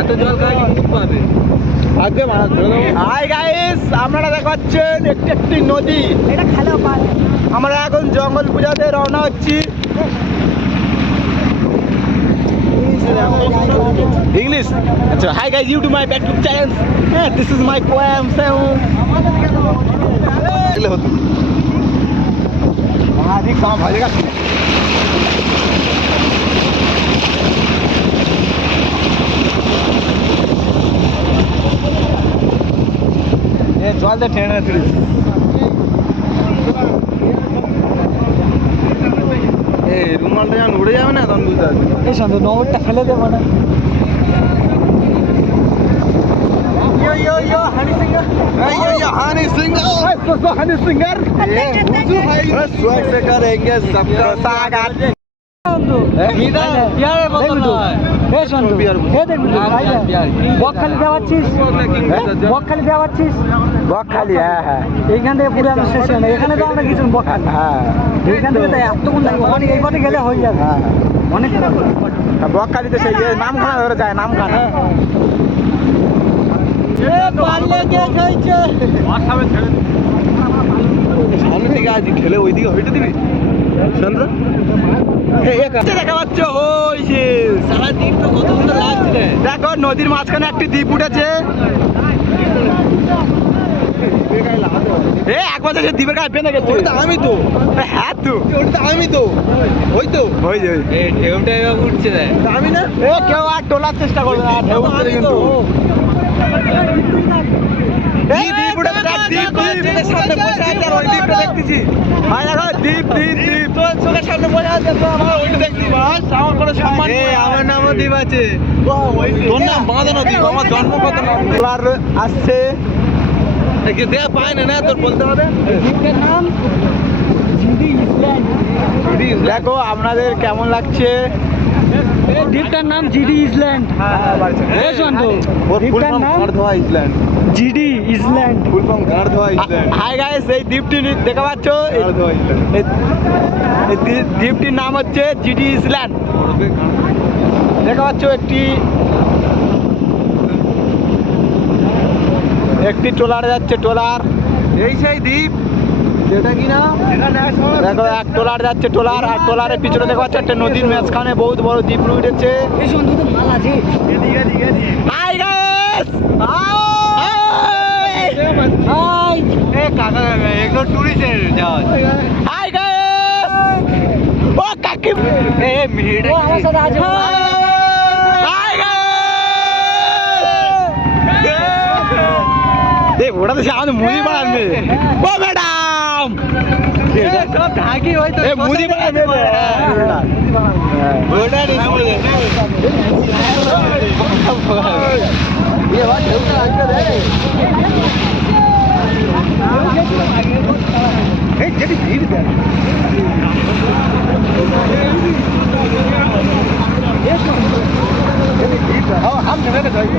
এত জল খাইনি খুব পাবে আগে মাছ ধরে দেবো। হাই গাইস, আপনারা দেখাচ্ছেন একটি একটি নদী। এটা খেলেও পারে। আমরা এখন জঙ্গল পূজাতে রওনা হচ্ছি। इंग्लिश अच्छा hi guys you to my YouTube channel this is my poem ले हो तुम वहां भी काम भरेगा ये जल दे ट्रेन थोड़ी ए रुमाल जान उड़े जावे ना तन बुझता এই সন্ধ্যে নৌটা ফেলে দেবো না। यो हनी सिंगर स्वैग से करेंगे सबका स्वागत বকখালি দেওয়াচ্ছিস বকখালি দেওয়াচ্ছিস বকখালি হ্যাঁ হ্যাঁ এইখান থেকে পুরো আমি শেষ হয়ে এখানে তো আমরা কিছু বকখালি হ্যাঁ এইখান থেকে তো এতক্ষণ লাগবে অনেক এই পথে গেলে হয়ে যাবে হ্যাঁ অনেক বকখালিতে সেই নামখানা ধরে যায় নামখানা পারলে কে খাইছে সামনে থেকে আজ খেলে ওইদিকে হইতে দিবি চন্দ্র দেখা পাচ্ছ হইছে সারা দিন তো কত সুন্দর লাগছে দেখো নদীর মাঝখানে একটি দ্বীপ উঠেছে এক বছর সে দ্বীপের গায়ে বেঁধে গেছে আমি তো হ্যাঁ তো ওটা আমি তো ওই তো ওই যে ঢেউটা এবার উঠছে আমি না কেউ আর তোলার চেষ্টা করবে না ঢেউ উঠছে কিন্তু আমার নামও দ্বীপ আছে তোর নাম বাঁধানো দ্বীপ আমার জন্ম কত আসছে দেয়া পায় না তোর বলতে হবে নাম জিডি ইসল্যান্ড। দেখো আপনাদের কেমন লাগছে দ্বীপটার নাম জিডি ইসল্যান্ড। দ্বীপটার নাম island GD island full form গাড়ধোয়া ইসল্যান্ড। হাই গাইস এই দ্বীপটি দেখা পাচ্ছ এই দ্বীপটির নাম হচ্ছে জিডি ইসল্যান্ড দেখা পাচ্ছ একটি ট্রলার যাচ্ছে ট্রলার এই সেই দ্বীপ যেটা কিনা দেখো এক ট্রলার যাচ্ছে ট্রলার আর ট্রলারের পিছনে দেখা যাচ্ছে একটা নদীর মাঝখানে বহুত বড় দ্বীপ উঠেছে। এই সন্ধে তো মাল আছে। হাই গাইস হাই এ কাকা এগুলো টুরিস্টের যাওয়া হাই গাইস ও কাকি এ মিহির ও আমার সাথে আছে। হাই গাইস এ ওটা তো আমাদের মুদি পাড়ার মেয়ে ও ম্যাডাম সব ঢাকি হয়তো এ মুদি পাড়ার মেয়ে ওটা নি ये बात ढेउटा आके रे ए जेडी भीड़ दे ये सुन जेडी भीड़ दे हां हम जगह पे जाएंगे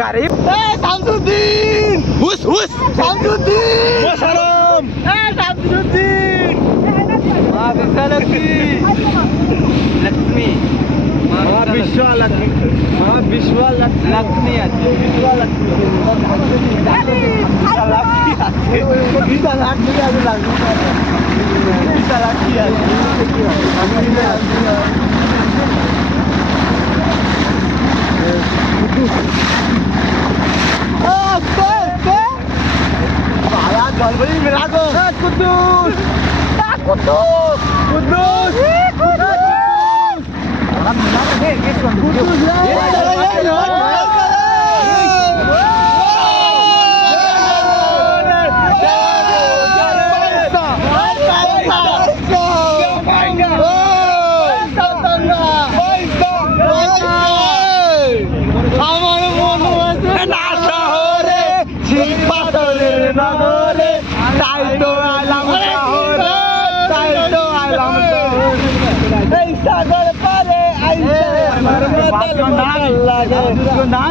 गरीब ए शामसुद्दीन हुस हुस शामसुद्दीन ओ सलाम ए शामसुद्दीन लक्ष्मी लक्ष्मी আছে জলপাই মেরা গো কুদ্দুস কুদ্দুস কুদ্দুস আমার মনে আছে না শহরে শিল্পাতরের নগরে তাই তো আলাম শহরে তাই তো আলাম এই সাগর পারে আইসে আমার মাতাল লাগে না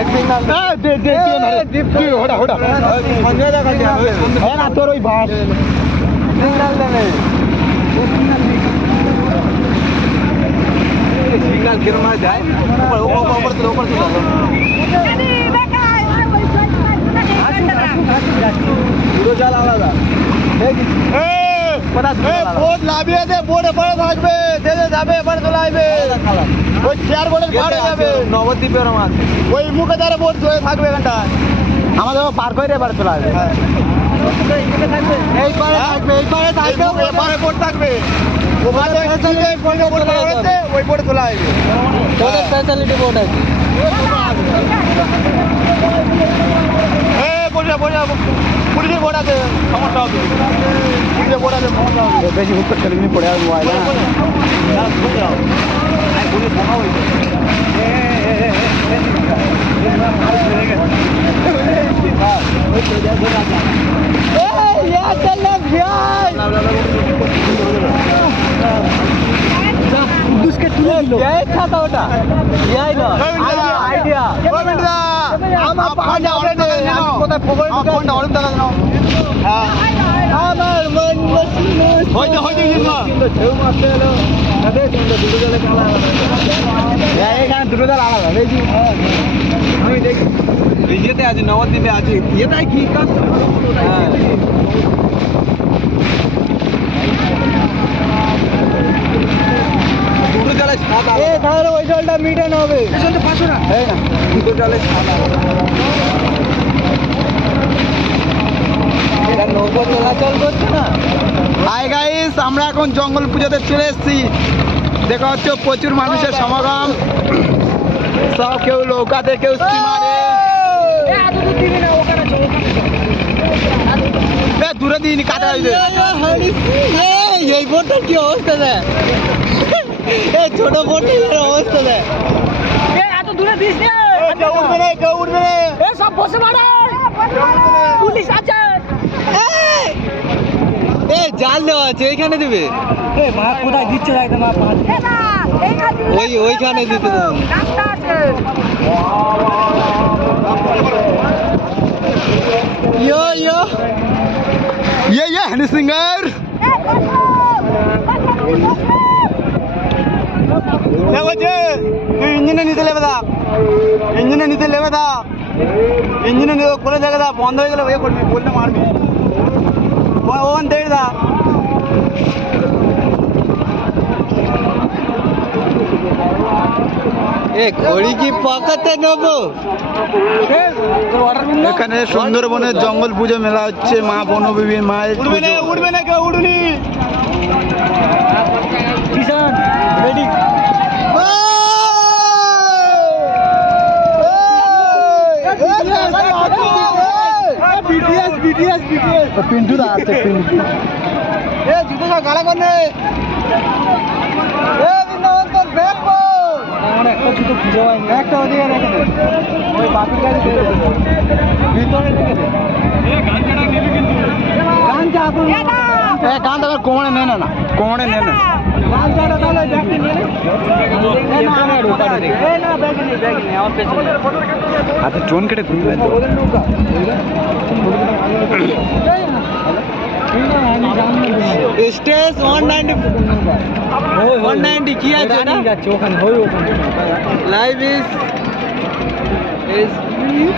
একদিন না তোর ওই বাস সিগনাল কিরম দেয় পুরো জল আলাদা বোট লাভিয়ে দে বোর্ডে পড়ে থাকবে যাবে এবার চলে আসবে ওই চেয়ার বোর্ডের পড়ে যাবে নবদ্বীপের মাছ ওই মুখে দ্বারা বোর্ড চলে থাকবে এখানটায় আমাদের পার করে এবার চলে আসবে এই পারে থাকবে এপারে বোর্ড থাকবে ওই বোর্ডে চলে আসবে ফ্যাসিলিটি বোর্ড আছে পুলিশের বোর্ড আছে সমস্যা হবে পুলিশের বোর্ড আছে সমস্যা হবে বেশি হুট করে ছেলেগুলি পড়ে আসবো দুটো জাল আলাদা আমি দেখি ইয়েতে আছি নবদ্বীপে আছি ইয়েটাই কি কাজ হ্যাঁ দুটো জালে সাদা তাহলে ওই জলটা মিটানো হবে পেছনটা 500 না হ্যাঁ না দুটো জালে সাদা এটা নৌকো চলাচল করছে না হাই গাইস আমরা এখন জঙ্গল পূজাতে চলে এসেছি দেখা হচ্ছে প্রচুর মানুষের সমাগম সব কেউ নৌকাতে কেউ স্টিমারে দূরে দিইনি কাটা এই বোটটার কি অবস্থা দেয় এই ছোট বোটের অবস্থা দেয় এত দূরে দিস না কেউ উঠবে না কেউ উঠবে না সব বসে মারে পুলিশ আছে জাল দেওয়া আছে এইখানে দেবে মা কোথায় দিচ্ছে মা ওইখানে দিতে ইয়ো ইয়ো ইয়ে হানি সিঙ্গার ইঞ্জিনে নিতে লেবে থাক ইঞ্জিনে নিতে লেবে থাক ইঞ্জিনে কোনো জায়গায় বন্ধ হয়ে গেলে ওয়ে করবি বললে মারবি ওখান দেড় দা ঘড়ি কি পাকাতে নেবো এখানে সুন্দরবনের জঙ্গল পুজো মেলা হচ্ছে মা বনবিবি মায়ের উঠবে না কেউ উঠুনি রেডি পিন্টু দা আছে পিন্টু জুতো গাড়া করনে আমার একটা জুতো খুঁজে হয়নি একটা ওদিকে রেখে দে ওই বাকি গাড়ি ভিতরে রেখে দে গান আবার কোমরে নে না কোমরে নে না আচ্ছা ট্রোন কেটে ঘুরবে স্টেজ 190 কি আছে না ওখানে লাইভ ইজ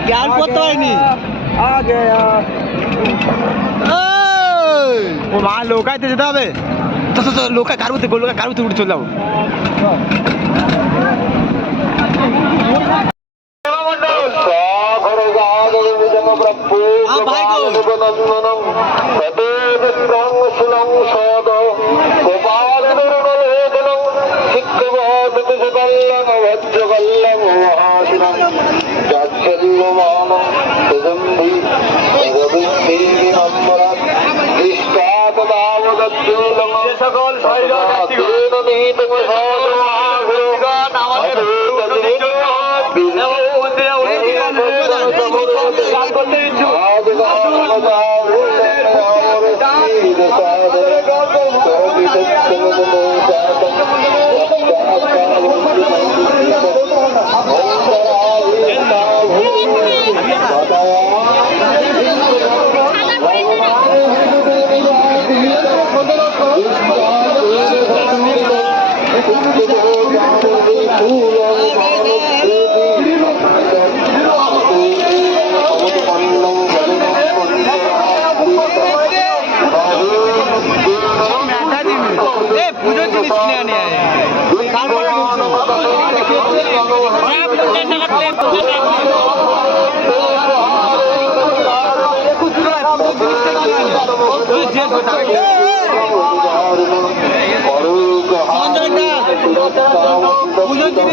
জ্ঞান করতে হয়নি ও মা লোকাইতে যেতে হবে তো লোকায় কারুতে উঠে চলে যাবো সকল বুঝুন